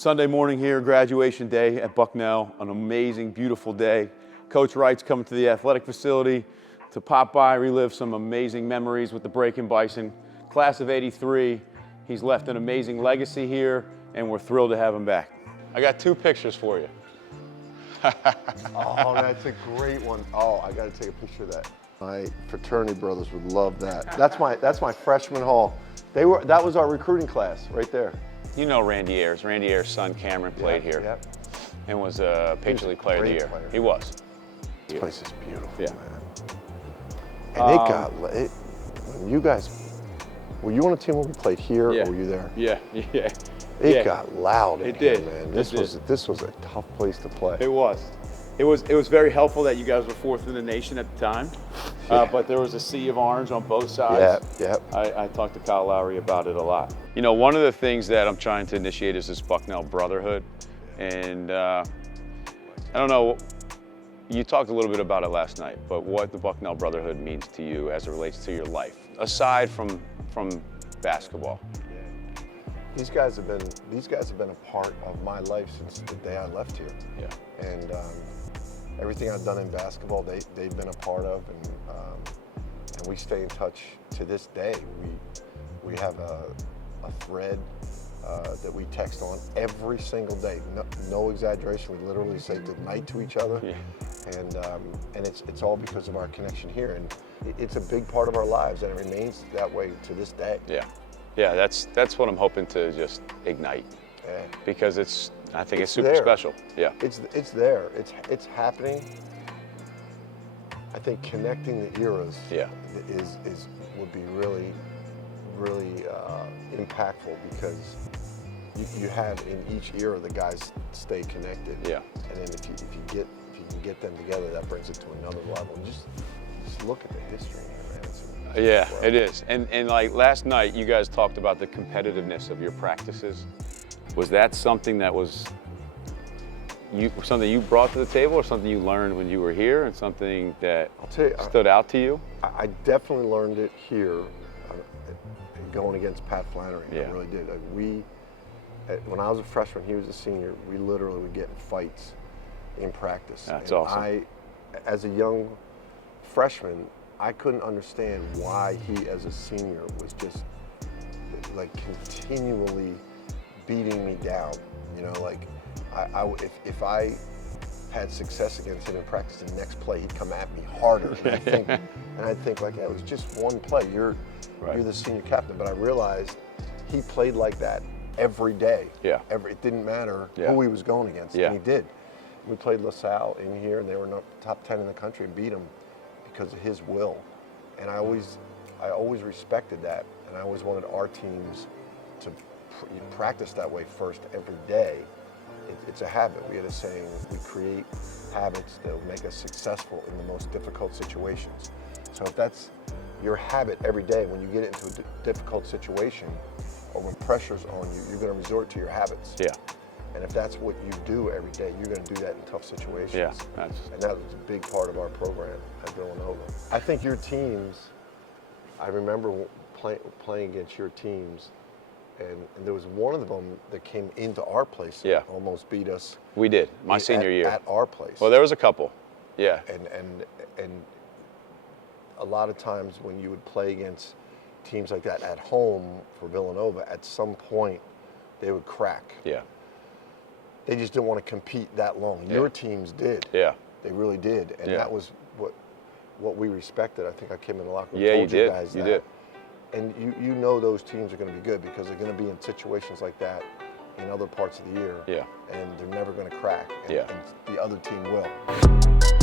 Sunday morning here, graduation day at Bucknell, an amazing, beautiful day. Coach Wright's coming to the athletic facility to pop by, relive some amazing memories with the Breakin Bison. Class of '83, he's left an amazing legacy here, and we're thrilled to have him back. I got two pictures for you. Oh, that's a great one. Oh, I got to take a picture of that. My fraternity brothers would love that. That's my freshman hall. That was our recruiting class right there. You know Randy Ayers. Randy Ayers' son Cameron played here and was a Patriot League Player of the Year. He was. This place is beautiful, Yeah. man. And when you guys, were you on a team when we played here, or were you there? Yeah. It got loud in here, did. man. This was a tough place to play. It was. It was very helpful that you guys were fourth in the nation at the time, but there was a sea of orange on both sides. Yeah. I talked to Kyle Lowry about it a lot. You know, one of the things that I'm trying to initiate is this Bucknell Brotherhood, and I don't know, you talked a little bit about it last night, but what the Bucknell Brotherhood means to you as it relates to your life, aside from basketball. These guys have been a part of my life since the day I left here. Yeah. And everything I've done in basketball, they've been a part of, and we stay in touch to this day. We have a thread that we text on every single day. No exaggeration. We literally say good night to each other. Yeah. And it's all because of our connection here, and it's a big part of our lives, and it remains that way to this day. Yeah, that's what I'm hoping to just ignite, because I think it's super special. Yeah, it's there. It's happening. I think connecting the eras would be really impactful, because you have in each era the guys stay connected. Yeah. And then if you can get them together, that brings it to another level. And just look at the history here, man. Yeah, it is. And like last night, you guys talked about the competitiveness of your practices. Was that something that was something you brought to the table, or something you learned when you were here, and something that stood out to you? I definitely learned it here, going against Pat Flannery. Yeah. I really did. When I was a freshman, he was a senior, we literally would get in fights in practice. That's and awesome. As a young freshman, I couldn't understand why he, as a senior, was just like continually beating me down. You know, like if I had success against him in practice, the next play he'd come at me harder. And I'd think like, yeah, it was just one play. You're the senior captain. But I realized he played like that every day. Yeah. It didn't matter who he was going against. Yeah. And he did. We played LaSalle in here, and they were top 10 in the country, and beat him because of his will. And I always respected that, and I always wanted our teams to practice that way first every day. It's a habit. We had a saying, we create habits that will make us successful in the most difficult situations. So if that's your habit every day, when you get into a difficult situation or when pressure's on you, you're going to resort to your habits. Yeah. And if that's what you do every day, you're going to do that in tough situations. Yeah. And that was a big part of our program at Villanova. I think your teams, I remember playing against your teams, and there was one of them that came into our place and almost beat us. We did, my senior year. At our place. Well, there was a couple, yeah. And a lot of times when you would play against teams like that at home for Villanova, at some point they would crack. Yeah. They just didn't want to compete that long. Your teams did. Yeah. They really did. And that was what we respected. I think I came in the locker room and told you guys that. You did. And you know those teams are going to be good because they're going to be in situations like that in other parts of the year. Yeah. And they're never going to crack. And the other team will.